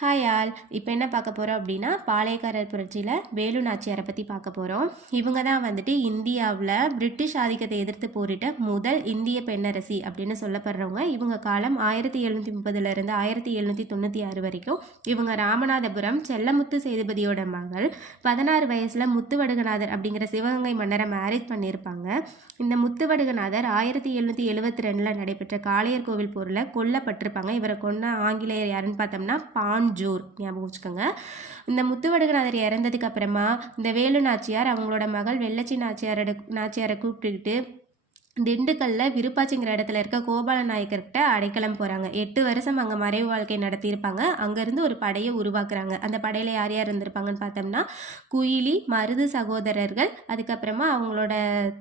Hi all. இப்போ என்ன பார்க்க போகிறோம் அப்படின்னா, பாளையக்காரர் புரட்சியில் வேலு நாச்சியாரை பற்றி பார்க்க போகிறோம். இவங்க தான் வந்துட்டு இந்தியாவில் பிரிட்டிஷ் ஆதிக்கத்தை எதிர்த்து போரிட்ட முதல் இந்திய பெண்ணரசி அப்படின்னு சொல்லப்படுறவங்க. இவங்க காலம் 1730 1796 வரைக்கும். இவங்க ராமநாதபுரம் செல்லமுத்து சேதுபதியோட மகள். 16 வயசில் முத்துவடுகநாதர் அப்படிங்கிற சிவகங்கை மன்னரை மேரேஜ் பண்ணியிருப்பாங்க. இந்த முத்துவடுகநாதர் 1772 நடைபெற்ற காளையர் கோவில் போரில் கொல்லப்பட்டிருப்பாங்க. இவரை கொன்ன ஆங்கிலேயர் யாருன்னு பார்த்தோம்னா பாஞ்சோர், ஞாபகம் வச்சுக்கோங்க. இந்த முத்துவடுகநாதர் இறந்ததுக்கு அப்புறமா இந்த வேலு நாச்சியார் அவங்களோட மகள் வெள்ளச்சி நாச்சியாரை கூப்பிட்டுக்கிட்டு திண்டுக்கல்ல விருப்பாச்சிங்கிற இடத்துல இருக்க கோபால நாயக்கர்கிட்ட அடைக்கலம் போகிறாங்க. 8 வருஷம் அங்கே மறைவு வாழ்க்கை நடத்தியிருப்பாங்க. அங்கேருந்து ஒரு படையை உருவாக்குறாங்க. அந்த படையில் யார் யார் இருந்திருப்பாங்கன்னு பார்த்தோம்னா குயிலி, மருது சகோதரர்கள், அதுக்கப்புறமா அவங்களோட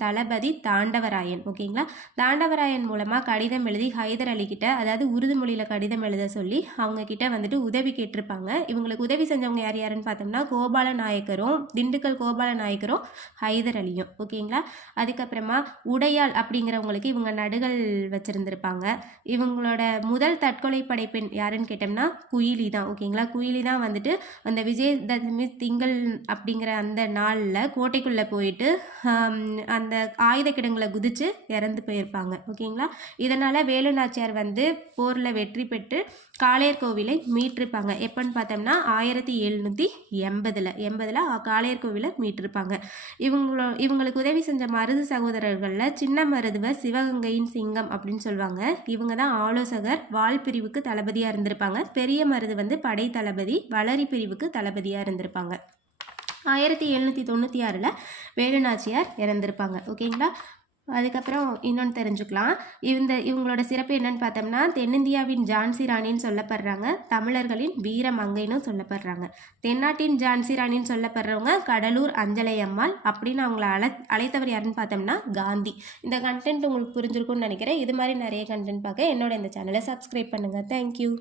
தளபதி தாண்டவராயன். ஓகேங்களா? தாண்டவராயன் மூலமாக கடிதம் எழுதி ஹைதர் அலி கிட்ட, அதாவது உருது மொழியில் கடிதம் எழுத சொல்லி அவங்க கிட்ட வந்துட்டு உதவி கேட்டிருப்பாங்க. இவங்களுக்கு உதவி செஞ்சவங்க யார் யாருன்னு பார்த்தோம்னா கோபால நாயக்கரும், திண்டுக்கல் கோபால நாயக்கரும், ஹைதர் அலியும். ஓகேங்களா? அதுக்கப்புறமா உடையாள் அப்படிங்கிறவங்களுக்கு இவங்க நடுகள் வச்சுருந்துருப்பாங்க. இவங்களோட முதல் தற்கொலை படைப்பெண் யாருன்னு கேட்டோம்னா குயிலி தான். ஓகேங்களா? குயிலி தான் வந்துட்டு அந்த விஜயதசமி திங்கள் அப்படிங்கிற அந்த நாளில் கோட்டைக்குள்ளே போயிட்டு அந்த ஆயுத கிடங்களை குதித்து இறந்து போயிருப்பாங்க. ஓகேங்களா? இதனால் வேலு நாச்சியார் வந்து போரில் வெற்றி பெற்று காளையர் கோவிலை மீட்டிருப்பாங்க. எப்போன்னு பார்த்தோம்னா 1780 காளையர் கோவிலை மீட்டிருப்பாங்க. இவங்களுக்கு உதவி செஞ்ச மருது சகோதரர்களில் சின்ன மருதுவ சிவகங்கையின் சிங்கம் அப்படின்னு சொல்லுவாங்க. இவங்க தான் ஆலோசகர், வால் பிரிவுக்கு தளபதியாக இருந்திருப்பாங்க. பெரிய மருது வந்து படை தளபதி, வளரி பிரிவுக்கு தளபதியாக இருந்திருப்பாங்க. 1796 வேலு நாச்சியார் இறந்திருப்பாங்க. ஓகேங்களா? அதுக்கப்புறம் இன்னொன்று தெரிஞ்சுக்கலாம். இவங்களோட சிறப்பு என்னன்னு பார்த்தோம்னா தென்னிந்தியாவின் ஜான்சி ராணின்னு சொல்லப்படுறாங்க. தமிழர்களின் வீர மங்கைன்னு சொல்லப்படுறாங்க. தென்னாட்டின் ஜான்சி ராணின்னு சொல்லப்படுறவங்க கடலூர் அஞ்சலை அம்மாள் அப்படின்னு அவங்கள அழைத்தவர் யாருன்னு பார்த்தோம்னா காந்தி. இந்த கண்டென்ட் உங்களுக்கு புரிஞ்சிருக்கும்னு நினைக்கிறேன். இது மாதிரி நிறைய கண்டென்ட் பார்க்க என்னோட இந்த சேனலை சப்ஸ்கிரைப் பண்ணுங்கள். தேங்க்யூ.